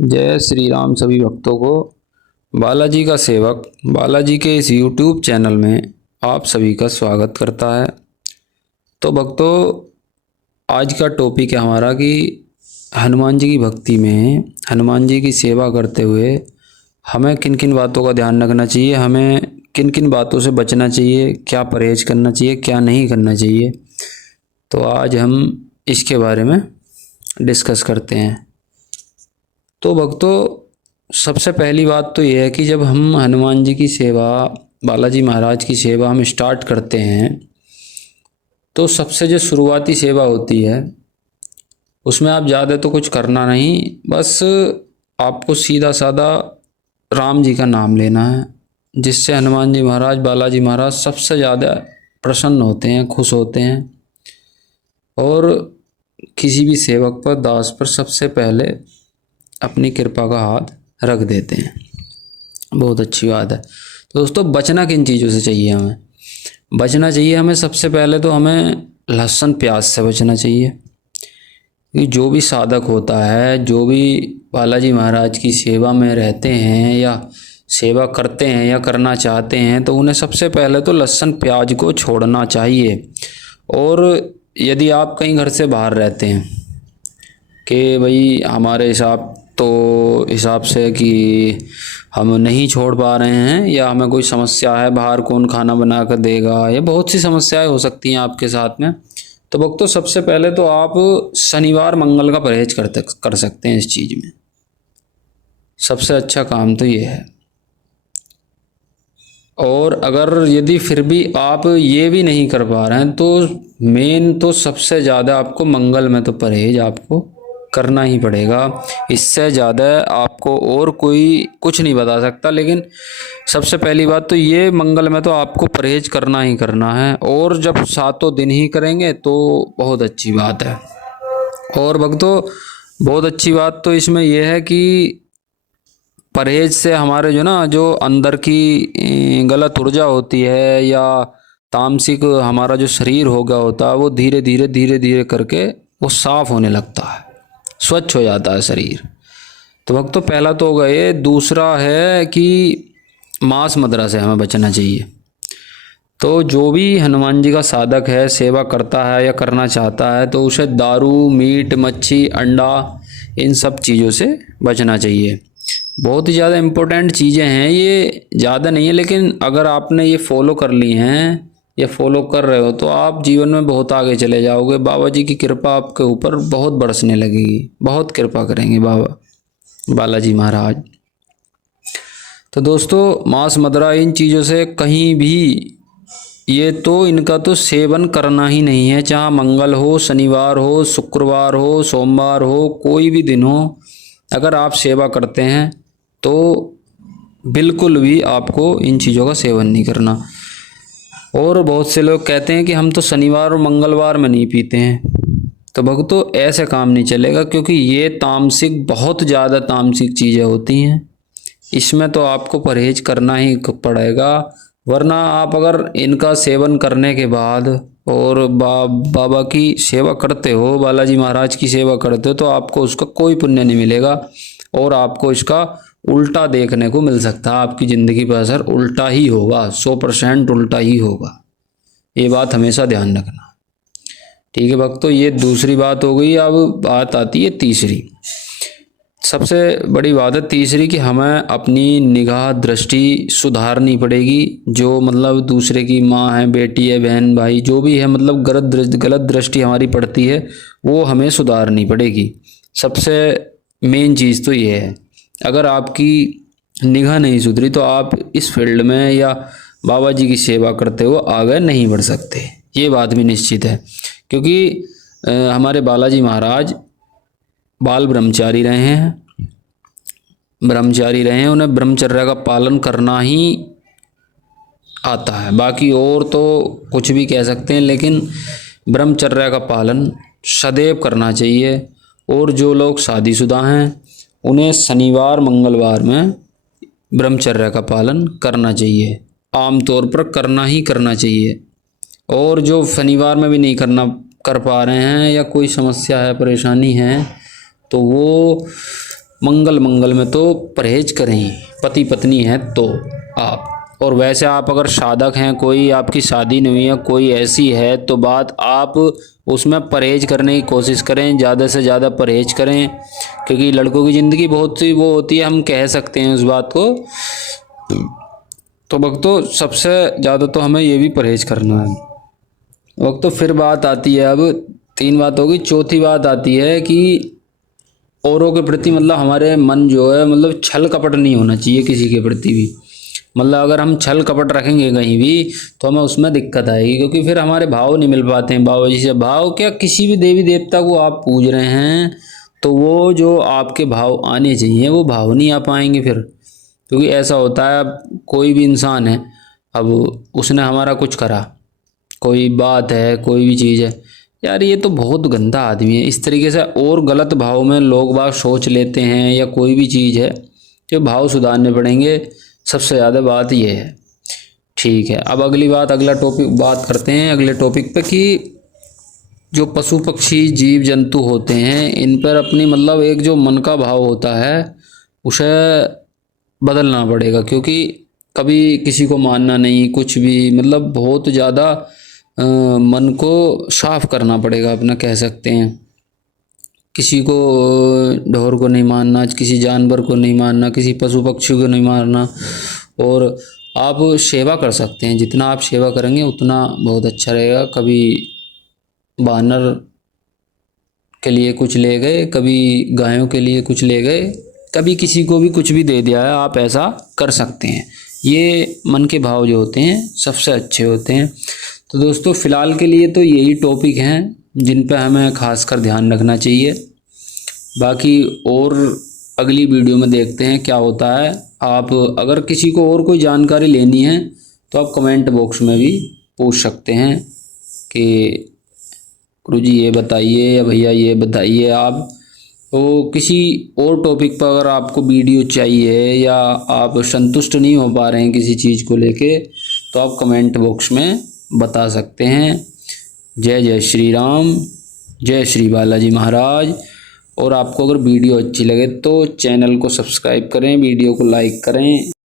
जय श्री राम सभी भक्तों को। बालाजी का सेवक बालाजी के इस YouTube चैनल में आप सभी का स्वागत करता है। तो भक्तों, आज का टॉपिक है हमारा कि हनुमान जी की भक्ति में, हनुमान जी की सेवा करते हुए हमें किन किन बातों का ध्यान रखना चाहिए, हमें किन किन बातों से बचना चाहिए, क्या परहेज करना चाहिए, क्या नहीं करना चाहिए। तो आज हम इसके बारे में डिस्कस करते हैं। तो भक्तों, सबसे पहली बात तो यह है कि जब हम हनुमान जी की सेवा, बालाजी महाराज की सेवा हम स्टार्ट करते हैं तो सबसे जो शुरुआती सेवा होती है उसमें आप ज़्यादा तो कुछ करना नहीं, बस आपको सीधा साधा राम जी का नाम लेना है, जिससे हनुमान जी महाराज, बालाजी महाराज सबसे ज़्यादा प्रसन्न होते हैं, खुश होते हैं और किसी भी सेवक पर, दास पर सबसे पहले अपनी कृपा का हाथ रख देते हैं। बहुत अच्छी बात है। तो दोस्तों, बचना किन चीज़ों से चाहिए हमें? बचना चाहिए हमें सबसे पहले तो हमें लहसुन प्याज से बचना चाहिए। कि जो भी साधक होता है, जो भी बालाजी महाराज की सेवा में रहते हैं या सेवा करते हैं या करना चाहते हैं, तो उन्हें सबसे पहले तो लहसुन प्याज को छोड़ना चाहिए। और यदि आप कहीं घर से बाहर रहते हैं कि भाई हमारे हिसाब से कि हम नहीं छोड़ पा रहे हैं या हमें कोई समस्या है, बाहर कौन खाना बना कर देगा, या बहुत सी समस्याएं हो सकती हैं आपके साथ में, तो भक्तों सबसे पहले तो आप शनिवार मंगल का परहेज कर सकते हैं। इस चीज़ में सबसे अच्छा काम तो ये है। और अगर यदि फिर भी आप ये भी नहीं कर पा रहे हैं तो मेन तो सबसे ज़्यादा आपको मंगल में तो परहेज आपको करना ही पड़ेगा। इससे ज़्यादा आपको और कोई कुछ नहीं बता सकता, लेकिन सबसे पहली बात तो ये, मंगल में तो आपको परहेज करना ही करना है। और जब 7 दिन ही करेंगे तो बहुत अच्छी बात है। और भक्तों, बहुत अच्छी बात तो इसमें यह है कि परहेज से हमारे जो अंदर की गलत ऊर्जा होती है या तामसिक हमारा जो शरीर हो गया होता है, वो धीरे धीरे करके वो साफ होने लगता है, स्वच्छ हो जाता है शरीर। तो भक्तों, पहला तो हो गए। दूसरा है कि मांस मदिरा से हमें बचना चाहिए। तो जो भी हनुमान जी का साधक है, सेवा करता है या करना चाहता है, तो उसे दारू, मीट, मच्छी, अंडा, इन सब चीज़ों से बचना चाहिए। बहुत ही ज़्यादा इम्पोर्टेंट चीज़ें हैं ये, ज़्यादा नहीं है, लेकिन अगर आपने ये फॉलो कर ली हैं या फॉलो कर रहे हो तो आप जीवन में बहुत आगे चले जाओगे। बाबा जी की कृपा आपके ऊपर बहुत बरसने लगेगी, बहुत कृपा करेंगे बाबा बालाजी महाराज। तो दोस्तों, मांस मदिरा इन चीज़ों से कहीं भी, ये तो इनका तो सेवन करना ही नहीं है। चाहे मंगल हो, शनिवार हो, शुक्रवार हो, सोमवार हो, कोई भी दिन हो, अगर आप सेवा करते हैं तो बिल्कुल भी आपको इन चीज़ों का सेवन नहीं करना। और बहुत से लोग कहते हैं कि हम तो शनिवार और मंगलवार में नहीं पीते हैं, तो भक्तों ऐसे काम नहीं चलेगा, क्योंकि ये तामसिक, बहुत ज़्यादा तामसिक चीज़ें होती हैं। इसमें तो आपको परहेज करना ही पड़ेगा, वरना आप अगर इनका सेवन करने के बाद और बाबा की सेवा करते हो, बालाजी महाराज की सेवा करते हो, तो आपको उसका कोई पुण्य नहीं मिलेगा और आपको इसका उल्टा देखने को मिल सकता है। आपकी ज़िंदगी पर असर उल्टा ही होगा, 100% उल्टा ही होगा। ये बात हमेशा ध्यान रखना। ठीक है भक्तों, ये दूसरी बात हो गई। अब बात आती है तीसरी, सबसे बड़ी बात है तीसरी, कि हमें अपनी निगाह दृष्टि सुधारनी पड़ेगी। जो मतलब दूसरे की माँ है, बेटी है, बहन, भाई, जो भी है, मतलब गलत दृष्टि हमारी पड़ती है, वो हमें सुधारनी पड़ेगी। सबसे मेन चीज़ तो ये है। अगर आपकी निगाह नहीं सुधरी तो आप इस फील्ड में या बाबा जी की सेवा करते हुए आगे नहीं बढ़ सकते। ये बात भी निश्चित है, क्योंकि हमारे बालाजी महाराज बाल ब्रह्मचारी रहे हैं, उन्हें ब्रह्मचर्य का पालन करना ही आता है। बाकी और तो कुछ भी कह सकते हैं, लेकिन ब्रह्मचर्य का पालन सदैव करना चाहिए। और जो लोग शादीशुदा हैं उन्हें शनिवार मंगलवार में ब्रह्मचर्य का पालन करना चाहिए, आमतौर पर करना ही करना चाहिए। और जो शनिवार में भी नहीं कर पा रहे हैं या कोई समस्या है, परेशानी है, तो वो मंगल में तो परहेज करें ही, पति पत्नी है तो आप। और वैसे आप अगर साधक हैं, कोई आपकी शादी नहीं हुई है, कोई ऐसी है, तो बात आप उसमें परहेज करने की कोशिश करें, ज़्यादा से ज़्यादा परहेज करें, क्योंकि लड़कों की ज़िंदगी बहुत सी वो होती है, हम कह सकते हैं उस बात को। तो भक्तों सबसे ज़्यादा तो हमें ये भी परहेज करना है। भक्तों फिर बात आती है, अब 3 बात होगी, चौथी बात आती है कि औरों के प्रति मतलब हमारे मन जो है मतलब छल कपट नहीं होना चाहिए किसी के प्रति भी। मतलब अगर हम छल कपट रखेंगे कहीं भी तो हमें उसमें दिक्कत आएगी, क्योंकि फिर हमारे भाव नहीं मिल पाते हैं बाबा जी से। भाव क्या, किसी भी देवी देवता को आप पूज रहे हैं तो वो जो आपके भाव आने चाहिए वो भाव नहीं आ पाएंगे फिर। क्योंकि ऐसा होता है, अब कोई भी इंसान है, अब उसने हमारा कुछ करा, कोई बात है, कोई भी चीज़ है, यार ये तो बहुत गंदा आदमी है, इस तरीके से और गलत भाव में लोग बाग सोच लेते हैं, या कोई भी चीज़ है, तो भाव सुधारने पड़ेंगे। सबसे ज़्यादा बात ये है। ठीक है, अब अगली बात, अगला टॉपिक बात करते हैं अगले टॉपिक पे कि जो पशु पक्षी जीव जंतु होते हैं इन पर अपनी मतलब एक जो मन का भाव होता है उसे बदलना पड़ेगा। क्योंकि कभी किसी को मानना नहीं, कुछ भी मतलब बहुत ज़्यादा मन को साफ करना पड़ेगा अपना, कह सकते हैं। किसी को ढोर को नहीं मारना, किसी जानवर को नहीं मारना, किसी पशु पक्षी को नहीं मारना। और आप सेवा कर सकते हैं, जितना आप सेवा करेंगे उतना बहुत अच्छा रहेगा। कभी बानर के लिए कुछ ले गए, कभी गायों के लिए कुछ ले गए, कभी किसी को भी कुछ भी दे दिया है, आप ऐसा कर सकते हैं। ये मन के भाव जो होते हैं सबसे अच्छे होते हैं। तो दोस्तों फ़िलहाल के लिए तो यही टॉपिक हैं जिन पे हमें खासकर ध्यान रखना चाहिए। बाकी और अगली वीडियो में देखते हैं क्या होता है। आप अगर किसी को और कोई जानकारी लेनी है तो आप कमेंट बॉक्स में भी पूछ सकते हैं कि गुरुजी ये बताइए या भैया ये बताइए। आप तो किसी और टॉपिक पर अगर आपको वीडियो चाहिए या आप संतुष्ट नहीं हो पा रहे हैं किसी चीज़ को लेके, तो आप कमेंट बॉक्स में बता सकते हैं। जय जय श्री राम, जय श्री बालाजी महाराज। और आपको अगर वीडियो अच्छी लगे तो चैनल को सब्सक्राइब करें, वीडियो को लाइक करें।